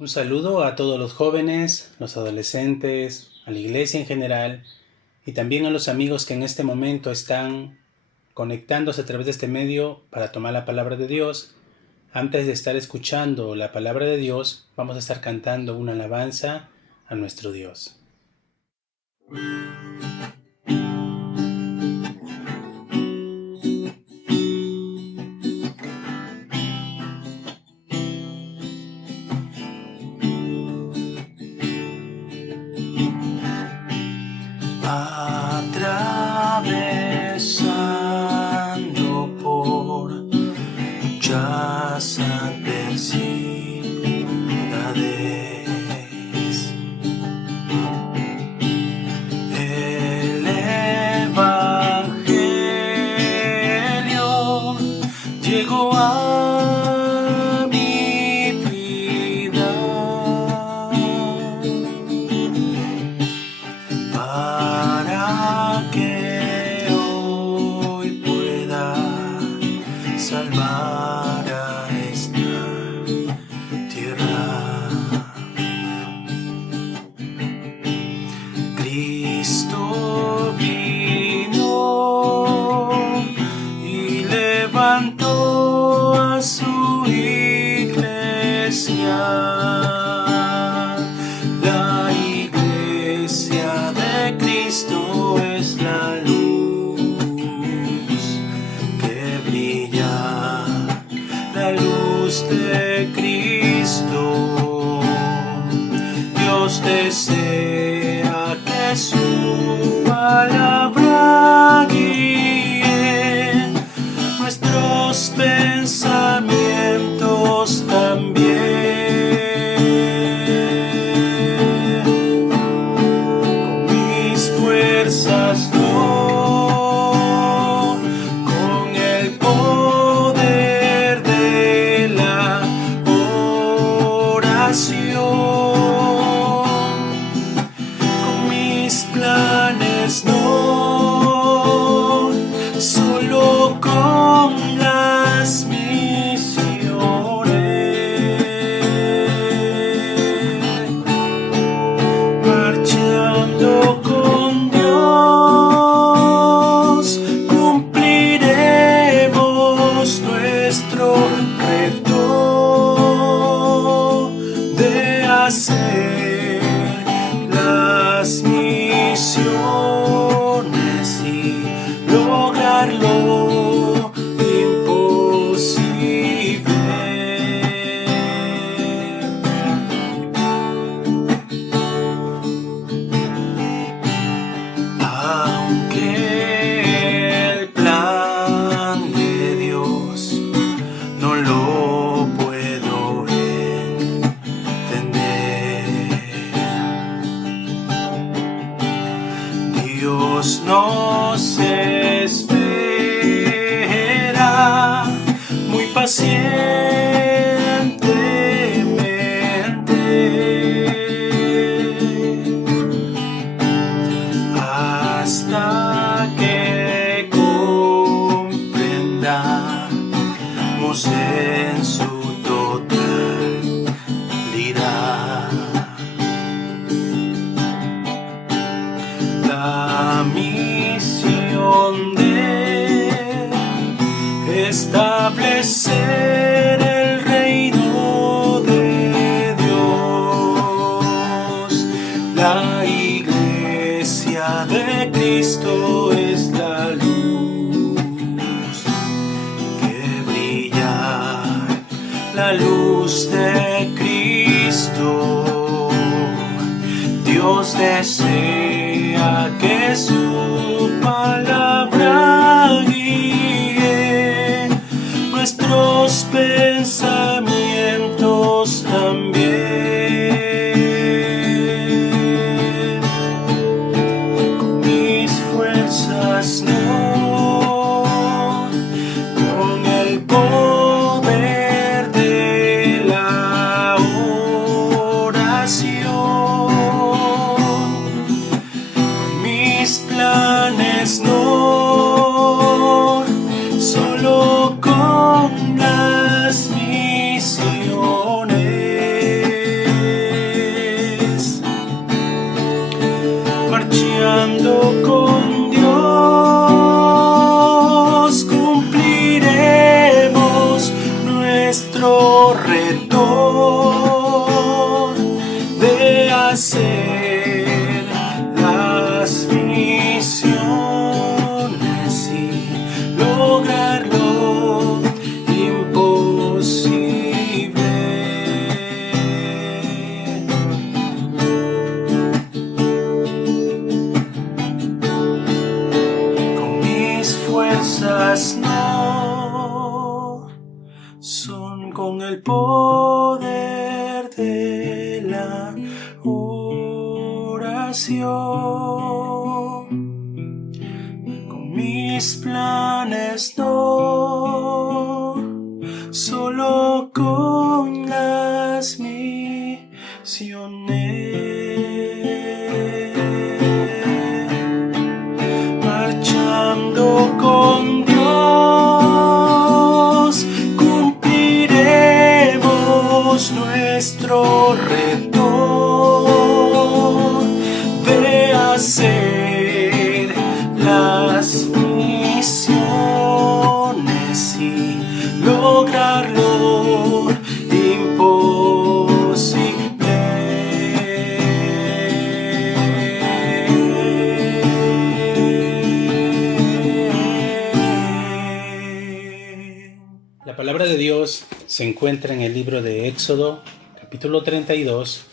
Un saludo a todos los jóvenes, los adolescentes, a la iglesia en general y también a los amigos que en este momento están conectándose a través de este medio para tomar la palabra de Dios. Antes de estar escuchando la palabra de Dios, vamos a estar cantando una alabanza a nuestro Dios. Atravesando por muchas adversidades, el Evangelio llegó a mi vida para que hoy pueda salvar a esta tierra. Cristo vino y levantó a su iglesia. La iglesia de Cristo es la luz que brilla, la luz de Cristo. Dios desea que su palabra guíe nuestros pensamientos también. Con mis fuerzas no, con el poder de la oración, con mis planes no, solo con las misiones, marchando con Dios, cumpliremos nuestro reto de hacer las misiones y lograr lo imposible. Aunque el plan de Dios no lo puedo entender, Dios nos espera muy pacientemente hasta que comprendamos en su totalidad la misión de establecer el reino de Dios. La iglesia de Cristo es la luz que brilla, la luz de Cristo. Dios desea que su palabra guíe nuestros pensamientos también. Con mis fuerzas no, con el poder de la oración, mis planes no, mas no son con el poder de la oración. Con mis planes no, solo con las misiones. Marchando con Dios, cumpliremos nuestro reto de hacer las misiones y lograr lo imposible. La palabra de Dios se encuentra en el libro de Éxodo, capítulo 32,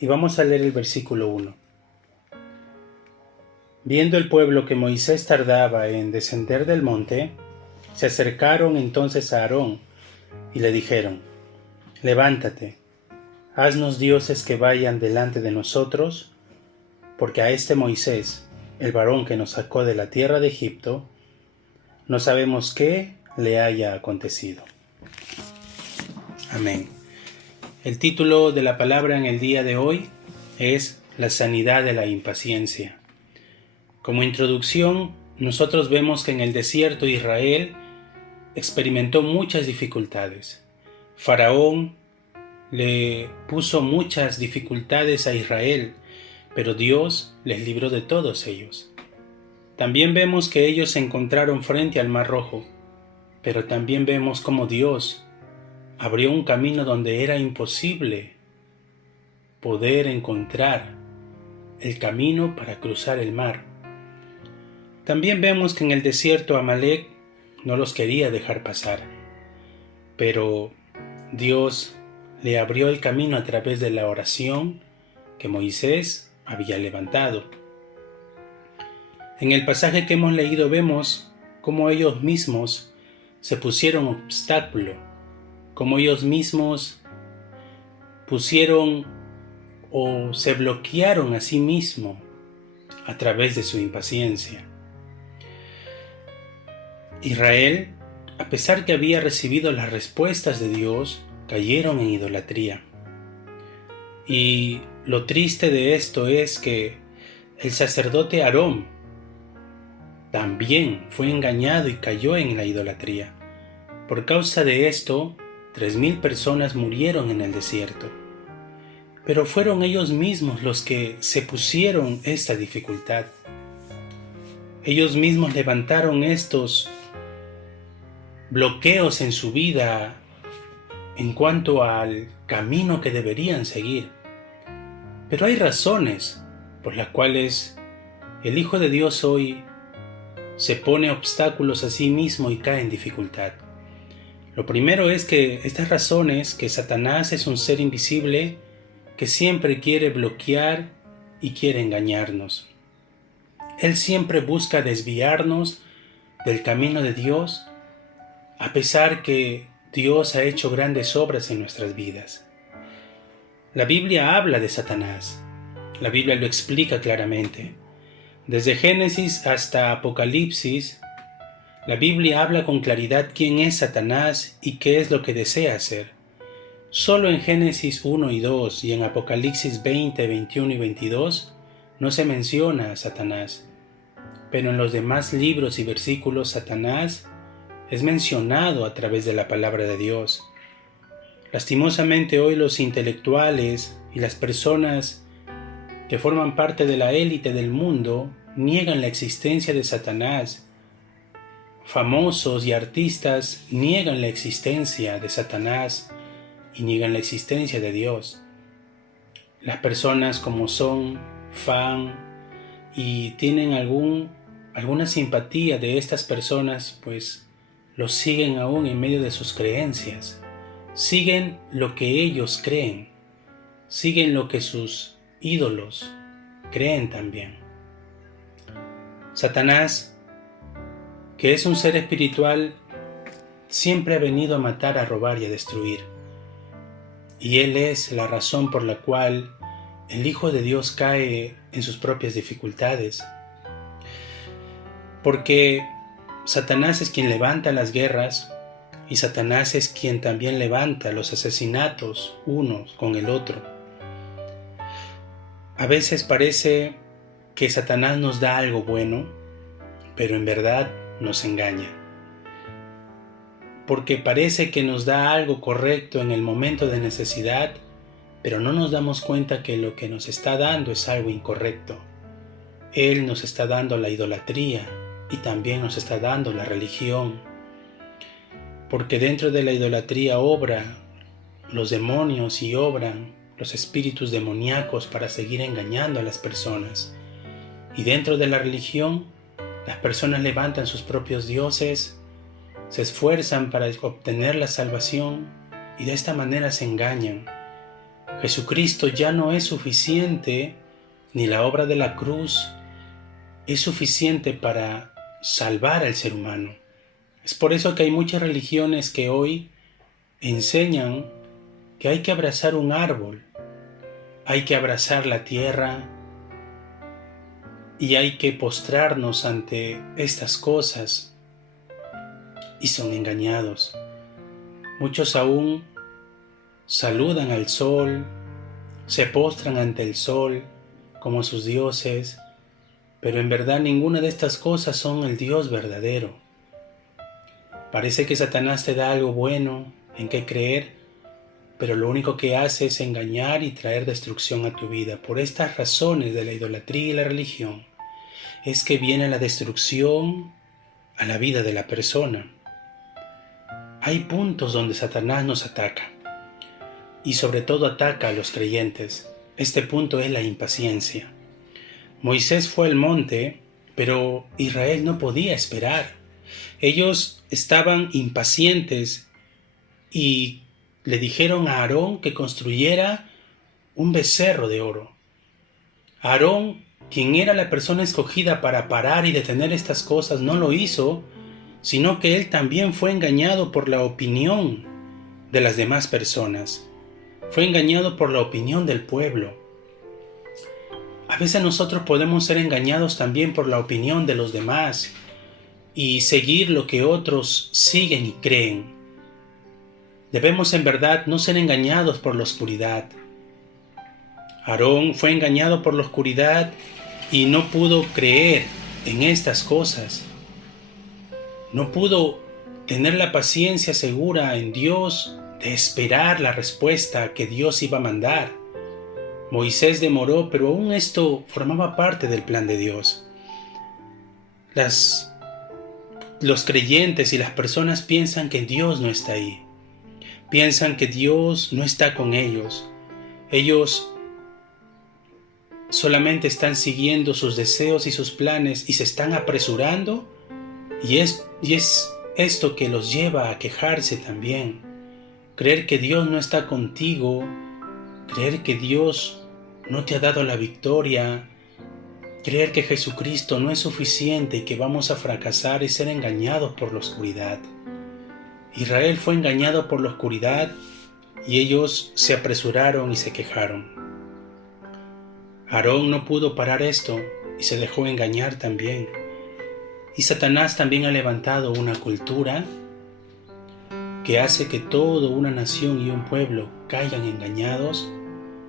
y vamos a leer el versículo 1. Viendo el pueblo que Moisés tardaba en descender del monte, se acercaron entonces a Aarón y le dijeron: Levántate, haznos dioses que vayan delante de nosotros, porque a este Moisés, el varón que nos sacó de la tierra de Egipto, no sabemos qué le haya acontecido. Amén. El título de la palabra en el día de hoy es La sanidad de la impaciencia. Como introducción, nosotros vemos que en el desierto Israel experimentó muchas dificultades. Faraón le puso muchas dificultades a Israel, pero Dios les libró de todos ellos. También vemos que ellos se encontraron frente al Mar Rojo, pero también vemos cómo Dios abrió un camino donde era imposible poder encontrar el camino para cruzar el mar. También vemos que en el desierto Amalek no los quería dejar pasar, pero Dios le abrió el camino a través de la oración que Moisés había levantado. En el pasaje que hemos leído vemos cómo ellos mismos se pusieron obstáculo, cómo ellos mismos pusieron o se bloquearon a sí mismos a través de su impaciencia. Israel, a pesar que había recibido las respuestas de Dios, cayeron en idolatría. Y lo triste de esto es que el sacerdote Aarón también fue engañado y cayó en la idolatría. Por causa de esto, 3,000 personas murieron en el desierto. Pero fueron ellos mismos los que se pusieron esta dificultad. Ellos mismos levantaron estos bloqueos en su vida en cuanto al camino que deberían seguir. Pero hay razones por las cuales el Hijo de Dios hoy se pone obstáculos a sí mismo y cae en dificultad. Lo primero es que estas razones, que Satanás es un ser invisible que siempre quiere bloquear y quiere engañarnos. Él siempre busca desviarnos del camino de Dios, a pesar que Dios ha hecho grandes obras en nuestras vidas. La Biblia habla de Satanás. La Biblia lo explica claramente. Desde Génesis hasta Apocalipsis, la Biblia habla con claridad quién es Satanás y qué es lo que desea hacer. Solo en Génesis 1 y 2 y en Apocalipsis 20, 21 y 22 no se menciona a Satanás. Pero en los demás libros y versículos Satanás es mencionado a través de la palabra de Dios. Lastimosamente hoy los intelectuales y las personas que forman parte de la élite del mundo niegan la existencia de Satanás. Famosos y artistas niegan la existencia de Satanás y niegan la existencia de Dios. Las personas como son fan y tienen alguna simpatía de estas personas, pues los siguen aún en medio de sus creencias. Siguen lo que ellos creen, siguen lo que sus ídolos creen también. Satanás que es un ser espiritual, siempre ha venido a matar, a robar y a destruir. Y Él es la razón por la cual el Hijo de Dios cae en sus propias dificultades. Porque Satanás es quien levanta las guerras y Satanás es quien también levanta los asesinatos unos con el otro. A veces parece que Satanás nos da algo bueno, pero en verdad nos engaña. Porque parece que nos da algo correcto en el momento de necesidad, pero no nos damos cuenta que lo que nos está dando es algo incorrecto. Él nos está dando la idolatría y también nos está dando la religión. Porque dentro de la idolatría obra los demonios y obran los espíritus demoníacos para seguir engañando a las personas. Y dentro de la religión, las personas levantan sus propios dioses, se esfuerzan para obtener la salvación y de esta manera se engañan. Jesucristo ya no es suficiente, ni la obra de la cruz es suficiente para salvar al ser humano. Es por eso que hay muchas religiones que hoy enseñan que hay que abrazar un árbol, hay que abrazar la tierra y hay que postrarnos ante estas cosas, y son engañados. Muchos aún saludan al sol, se postran ante el sol como sus dioses, pero en verdad ninguna de estas cosas son el Dios verdadero. Parece que Satanás te da algo bueno en qué creer, pero lo único que hace es engañar y traer destrucción a tu vida. Por estas razones de la idolatría y la religión, es que viene la destrucción a la vida de la persona. Hay puntos donde Satanás nos ataca, y sobre todo ataca a los creyentes. Este punto es la impaciencia. Moisés fue al monte, pero Israel no podía esperar. Ellos estaban impacientes y le dijeron a Aarón que construyera un becerro de oro. Aarón, quien era la persona escogida para parar y detener estas cosas, no lo hizo, sino que él también fue engañado por la opinión de las demás personas. Fue engañado por la opinión del pueblo. A veces nosotros podemos ser engañados también por la opinión de los demás y seguir lo que otros siguen y creen. Debemos en verdad no ser engañados por la oscuridad. Aarón fue engañado por la oscuridad y no pudo creer en estas cosas. No pudo tener la paciencia segura en Dios de esperar la respuesta que Dios iba a mandar. Moisés demoró, pero aún esto formaba parte del plan de Dios. Los creyentes y las personas piensan que Dios no está ahí. Piensan que Dios no está con ellos. Ellos solamente están siguiendo sus deseos y sus planes y se están apresurando, y es esto que los lleva a quejarse también. Creer que Dios no está contigo, creer que Dios no te ha dado la victoria, creer que Jesucristo no es suficiente y que vamos a fracasar es ser engañados por la oscuridad. Israel fue engañado por la oscuridad y ellos se apresuraron y se quejaron. Aarón no pudo parar esto y se dejó engañar también. Y Satanás también ha levantado una cultura que hace que toda una nación y un pueblo caigan engañados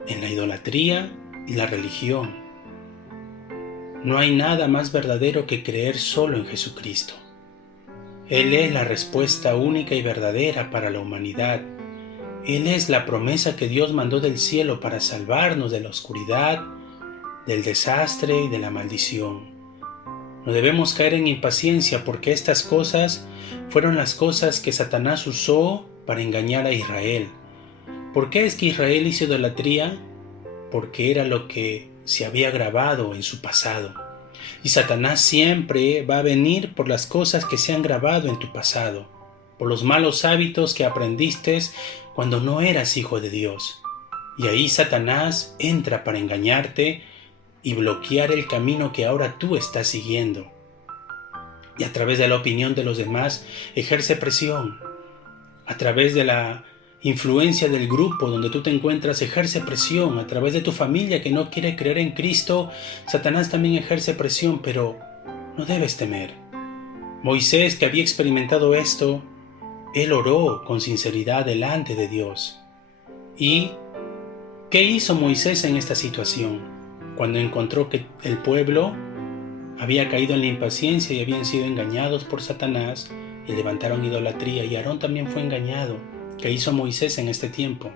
en la idolatría y la religión. No hay nada más verdadero que creer solo en Jesucristo. Él es la respuesta única y verdadera para la humanidad. Él es la promesa que Dios mandó del cielo para salvarnos de la oscuridad, del desastre y de la maldición. No debemos caer en impaciencia porque estas cosas fueron las cosas que Satanás usó para engañar a Israel. ¿Por qué es que Israel hizo idolatría? Porque era lo que se había grabado en su pasado. Y Satanás siempre va a venir por las cosas que se han grabado en tu pasado, por los malos hábitos que aprendiste cuando no eras hijo de Dios. Y ahí Satanás entra para engañarte y bloquear el camino que ahora tú estás siguiendo. y a través de la opinión de los demás ejerce presión. A través de la influencia del grupo donde tú te encuentras ejerce presión. A través de tu familia que no quiere creer en Cristo, Satanás también ejerce presión, pero no debes temer. Moisés, que había experimentado esto, él oró con sinceridad delante de Dios. ¿Y qué hizo Moisés en esta situación? Cuando encontró que el pueblo había caído en la impaciencia y habían sido engañados por Satanás y levantaron idolatría, y Aarón también fue engañado. ¿Qué hizo Moisés en este tiempo?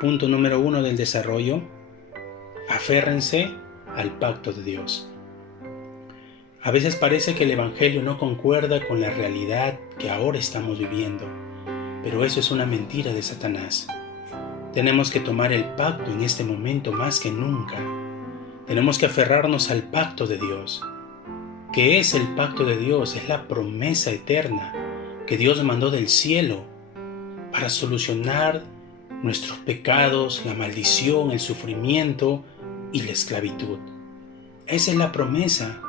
Punto número 1 del desarrollo: aférrense al pacto de Dios. A veces parece que el Evangelio no concuerda con la realidad que ahora estamos viviendo, pero eso es una mentira de Satanás. Tenemos que tomar el pacto en este momento más que nunca. Tenemos que aferrarnos al pacto de Dios. ¿Qué es el pacto de Dios? Es la promesa eterna que Dios mandó del cielo para solucionar nuestros pecados, la maldición, el sufrimiento y la esclavitud. Esa es la promesa.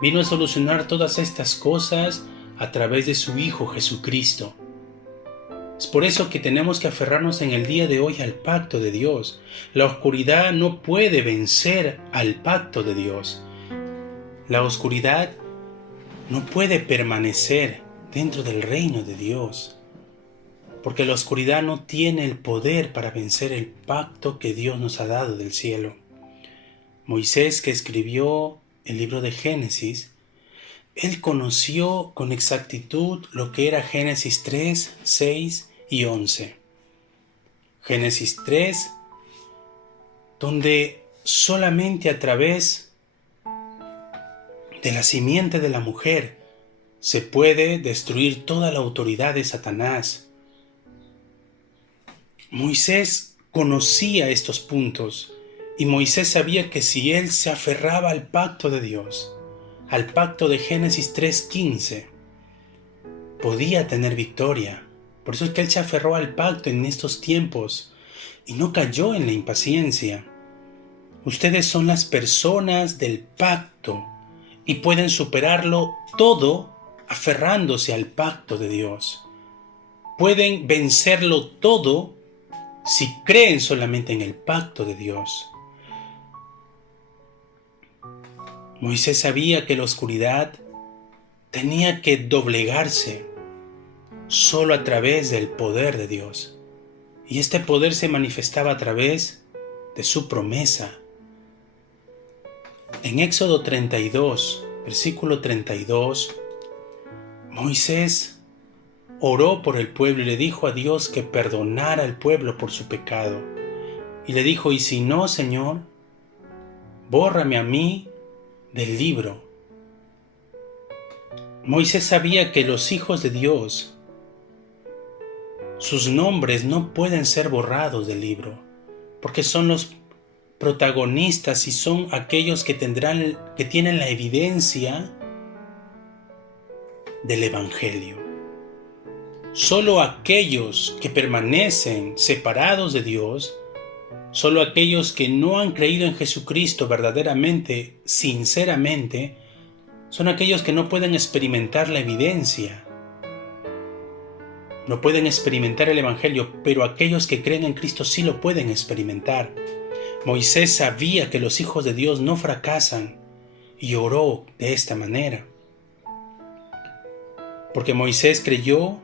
Vino a solucionar todas estas cosas a través de su Hijo Jesucristo. Es por eso que tenemos que aferrarnos en el día de hoy al pacto de Dios. La oscuridad no puede vencer al pacto de Dios. La oscuridad no puede permanecer dentro del reino de Dios, porque la oscuridad no tiene el poder para vencer el pacto que Dios nos ha dado del cielo. Moisés, que escribió el libro de Génesis, él conoció con exactitud lo que era Génesis 3, 6 y 11. Génesis 3, donde solamente a través de la simiente de la mujer se puede destruir toda la autoridad de Satanás. Moisés conocía estos puntos y Moisés sabía que si él se aferraba al pacto de Dios, al pacto de Génesis 3:15, podía tener victoria. Por eso es que él se aferró al pacto en estos tiempos y no cayó en la impaciencia. Ustedes son las personas del pacto y pueden superarlo todo aferrándose al pacto de Dios. Pueden vencerlo todo si creen solamente en el pacto de Dios. Moisés sabía que la oscuridad tenía que doblegarse solo a través del poder de Dios. Y este poder se manifestaba a través de su promesa. En Éxodo 32, versículo 32, Moisés oró por el pueblo y le dijo a Dios que perdonara al pueblo por su pecado. Y le dijo: y si no, Señor, bórrame a mí del libro. Moisés sabía que los hijos de Dios, sus nombres no pueden ser borrados del libro, porque son los protagonistas y son aquellos que tienen la evidencia del Evangelio. Solo aquellos que permanecen separados de Dios, solo aquellos que no han creído en Jesucristo verdaderamente, sinceramente, son aquellos que no pueden experimentar la evidencia. No pueden experimentar el Evangelio, pero aquellos que creen en Cristo sí lo pueden experimentar. Moisés sabía que los hijos de Dios no fracasan y oró de esta manera. Porque Moisés creyó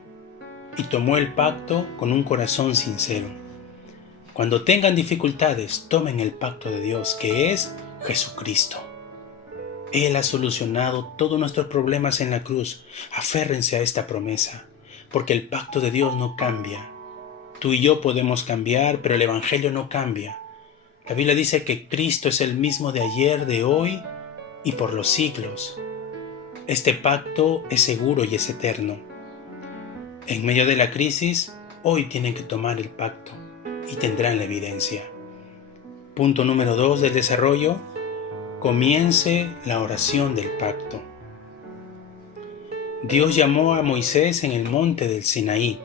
y tomó el pacto con un corazón sincero. Cuando tengan dificultades, tomen el pacto de Dios, que es Jesucristo. Él ha solucionado todos nuestros problemas en la cruz. Aférrense a esta promesa, porque el pacto de Dios no cambia. Tú y yo podemos cambiar, pero el Evangelio no cambia. La Biblia dice que Cristo es el mismo de ayer, de hoy y por los siglos. Este pacto es seguro y es eterno. En medio de la crisis, hoy tienen que tomar el pacto y tendrán la evidencia. Punto número 2 del desarrollo: comience la oración del pacto. Dios llamó a Moisés en el monte del Sinaí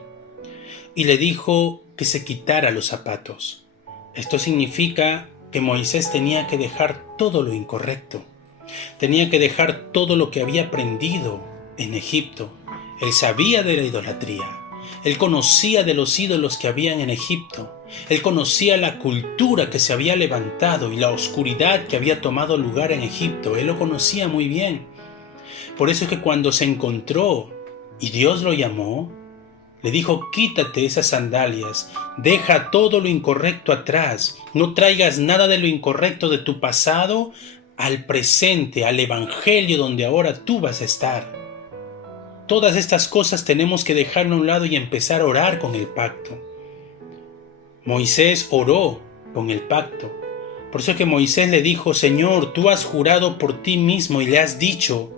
y le dijo que se quitara los zapatos. Esto significa que Moisés tenía que dejar todo lo incorrecto. Tenía que dejar todo lo que había aprendido en Egipto. Él sabía de la idolatría. Él conocía de los ídolos que habían en Egipto. Él conocía la cultura que se había levantado y la oscuridad que había tomado lugar en Egipto. Él lo conocía muy bien. Por eso es que cuando se encontró y Dios lo llamó, le dijo: quítate esas sandalias, deja todo lo incorrecto atrás, no traigas nada de lo incorrecto de tu pasado al presente, al evangelio donde ahora tú vas a estar. Todas estas cosas tenemos que dejarlo a un lado y empezar a orar con el pacto. Moisés oró con el pacto. Por eso es que Moisés le dijo: Señor, tú has jurado por ti mismo y le has dicho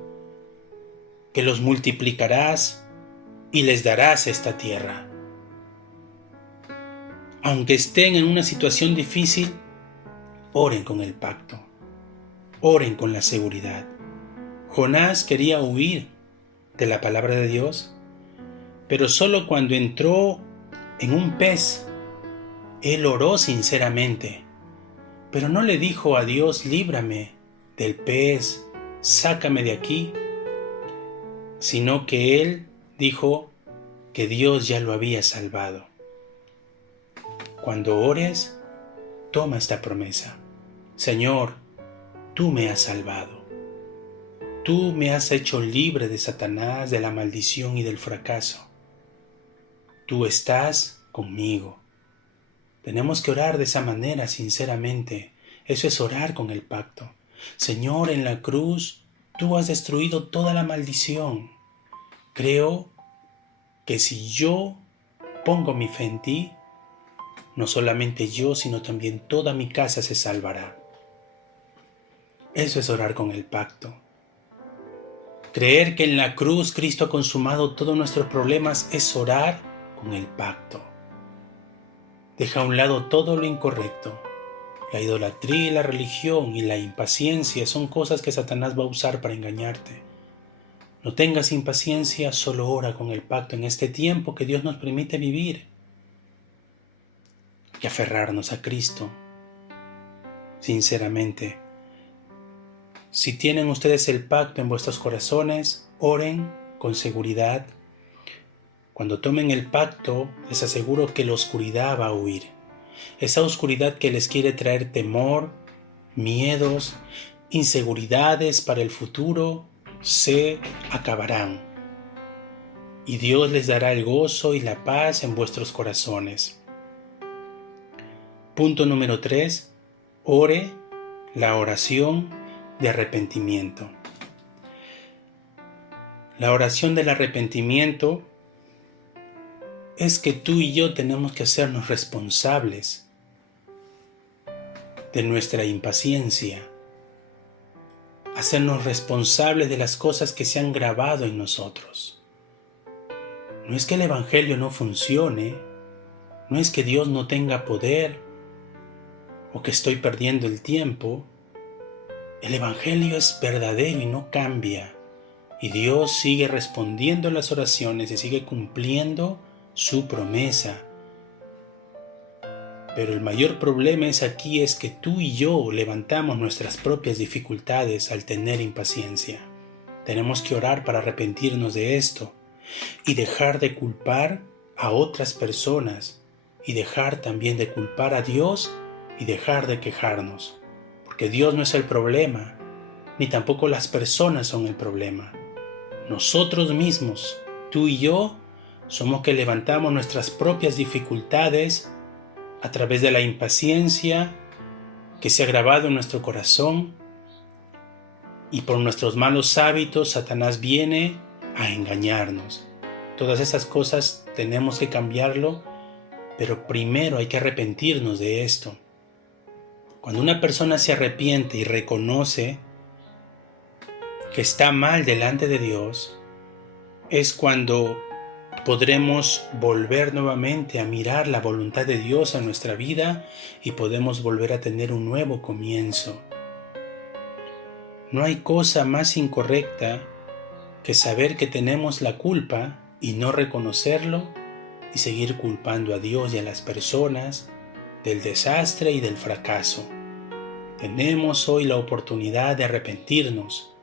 que los multiplicarás y les darás esta tierra. Aunque estén en una situación difícil, oren con el pacto. Oren con la seguridad. Jonás quería huir de la palabra de Dios, pero solo cuando entró en un pez, él oró sinceramente, pero no le dijo a Dios: líbrame del pez, sácame de aquí, sino que él dijo que Dios ya lo había salvado. Cuando ores, toma esta promesa: Señor, tú me has salvado. Tú me has hecho libre de Satanás, de la maldición y del fracaso. Tú estás conmigo. Tenemos que orar de esa manera, sinceramente. Eso es orar con el pacto. Señor, en la cruz, tú has destruido toda la maldición. Creo que si yo pongo mi fe en ti, no solamente yo, sino también toda mi casa se salvará. Eso es orar con el pacto. Creer que en la cruz Cristo ha consumado todos nuestros problemas es orar con el pacto. Deja a un lado todo lo incorrecto. La idolatría y la religión y la impaciencia son cosas que Satanás va a usar para engañarte. No tengas impaciencia, solo ora con el pacto en este tiempo que Dios nos permite vivir. Hay que aferrarnos a Cristo, sinceramente. Si tienen ustedes el pacto en vuestros corazones, oren con seguridad. Cuando tomen el pacto, les aseguro que la oscuridad va a huir. Esa oscuridad que les quiere traer temor, miedos, inseguridades para el futuro, se acabarán. Y Dios les dará el gozo y la paz en vuestros corazones. Punto número 3. Ore la oración de arrepentimiento. La oración del arrepentimiento es que tú y yo tenemos que hacernos responsables de nuestra impaciencia, hacernos responsables de las cosas que se han grabado en nosotros. No es que el Evangelio no funcione, no es que Dios no tenga poder o que estoy perdiendo el tiempo. El Evangelio es verdadero y no cambia, y Dios sigue respondiendo las oraciones y sigue cumpliendo su promesa. Pero el mayor problema aquí es que tú y yo levantamos nuestras propias dificultades al tener impaciencia. Tenemos que orar para arrepentirnos de esto y dejar de culpar a otras personas y dejar también de culpar a Dios y dejar de quejarnos. Porque Dios no es el problema, ni tampoco las personas son el problema. Nosotros mismos, tú y yo, somos que levantamos nuestras propias dificultades a través de la impaciencia que se ha grabado en nuestro corazón, y por nuestros malos hábitos Satanás viene a engañarnos. Todas esas cosas tenemos que cambiarlo, pero primero hay que arrepentirnos de esto. Cuando una persona se arrepiente y reconoce que está mal delante de Dios, es cuando podremos volver nuevamente a mirar la voluntad de Dios en nuestra vida y podemos volver a tener un nuevo comienzo. No hay cosa más incorrecta que saber que tenemos la culpa y no reconocerlo y seguir culpando a Dios y a las personas del desastre y del fracaso. tenemos hoy la oportunidad de arrepentirnos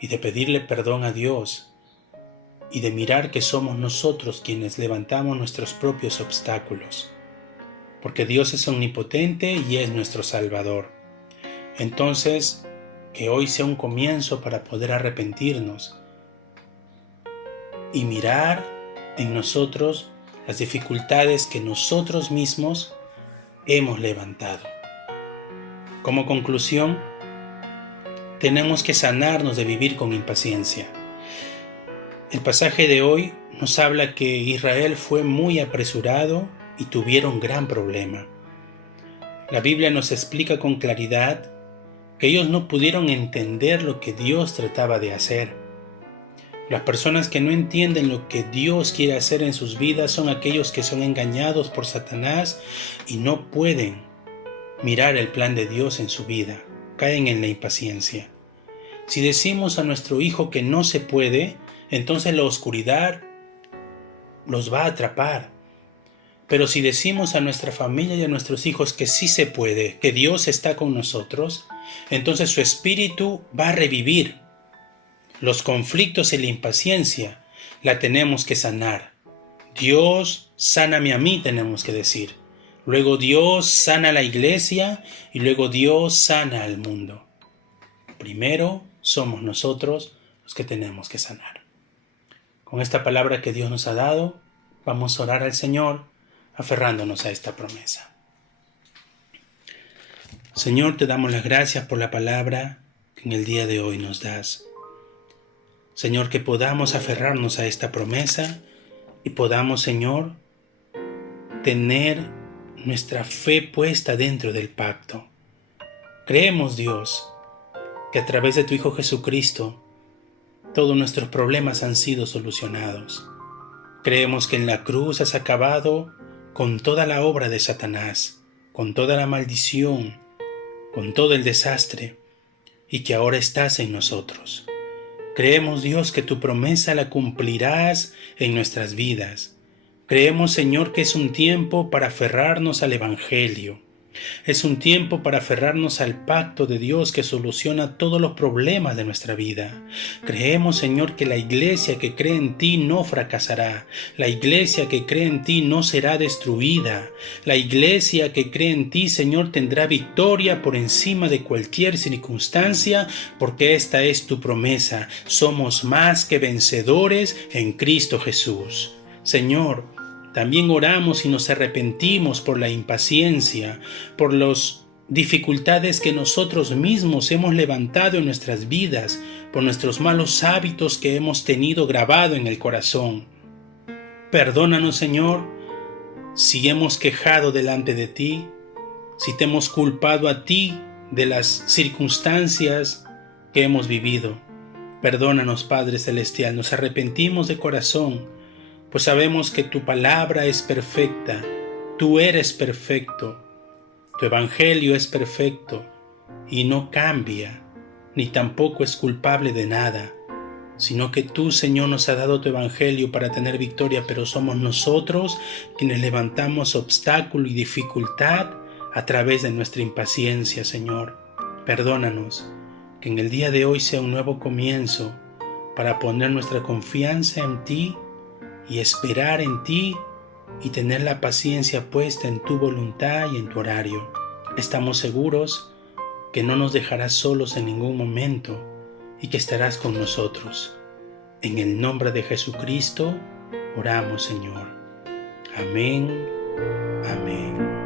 y de pedirle perdón a Dios y de mirar que somos nosotros quienes levantamos nuestros propios obstáculos, porque Dios es omnipotente y es nuestro Salvador. Entonces, que hoy sea un comienzo para poder arrepentirnos y mirar en nosotros las dificultades que nosotros mismos hemos levantado. Como conclusión, tenemos que sanarnos de vivir con impaciencia. El pasaje de hoy nos habla que Israel fue muy apresurado y tuvieron gran problema. La Biblia nos explica con claridad que ellos no pudieron entender lo que Dios trataba de hacer. Las personas que no entienden lo que Dios quiere hacer en sus vidas son aquellos que son engañados por Satanás y no pueden mirar el plan de Dios en su vida. Caen en la impaciencia. Si decimos a nuestro hijo que no se puede, entonces la oscuridad los va a atrapar. Pero si decimos a nuestra familia y a nuestros hijos que sí se puede, que Dios está con nosotros, entonces su espíritu va a revivir. Los conflictos y la impaciencia la tenemos que sanar. Dios, sáname a mí, tenemos que decir. Luego Dios sana a la iglesia y luego Dios sana al mundo. Primero somos nosotros los que tenemos que sanar. Con esta palabra que Dios nos ha dado, vamos a orar al Señor, aferrándonos a esta promesa. Señor, te damos las gracias por la palabra que en el día de hoy nos das. Señor, que podamos aferrarnos a esta promesa y podamos, Señor, tener nuestra fe puesta dentro del pacto. Creemos, Dios, que a través de tu Hijo Jesucristo todos nuestros problemas han sido solucionados. Creemos que en la cruz has acabado con toda la obra de Satanás, con toda la maldición, con todo el desastre, y que ahora estás en nosotros. Creemos, Dios, que tu promesa la cumplirás en nuestras vidas. Creemos, Señor, que es un tiempo para aferrarnos al Evangelio. Es un tiempo para aferrarnos al pacto de Dios que soluciona todos los problemas de nuestra vida. Creemos, Señor, que la iglesia que cree en ti no fracasará. La iglesia que cree en ti no será destruida. La iglesia que cree en ti, Señor, tendrá victoria por encima de cualquier circunstancia, porque esta es tu promesa. Somos más que vencedores en Cristo Jesús. Señor, también oramos y nos arrepentimos por la impaciencia, por las dificultades que nosotros mismos hemos levantado en nuestras vidas, por nuestros malos hábitos que hemos tenido grabado en el corazón. Perdónanos, Señor, si hemos quejado delante de ti, si te hemos culpado a ti de las circunstancias que hemos vivido. Perdónanos, Padre Celestial, nos arrepentimos de corazón, pues sabemos que tu palabra es perfecta, tú eres perfecto, tu evangelio es perfecto y no cambia, ni tampoco es culpable de nada, sino que tú, Señor, nos has dado tu evangelio para tener victoria, pero somos nosotros quienes levantamos obstáculo y dificultad a través de nuestra impaciencia, Señor. Perdónanos, que en el día de hoy sea un nuevo comienzo para poner nuestra confianza en ti y esperar en ti y tener la paciencia puesta en tu voluntad y en tu horario. Estamos seguros que no nos dejarás solos en ningún momento y que estarás con nosotros. En el nombre de Jesucristo oramos, Señor. Amén. Amén.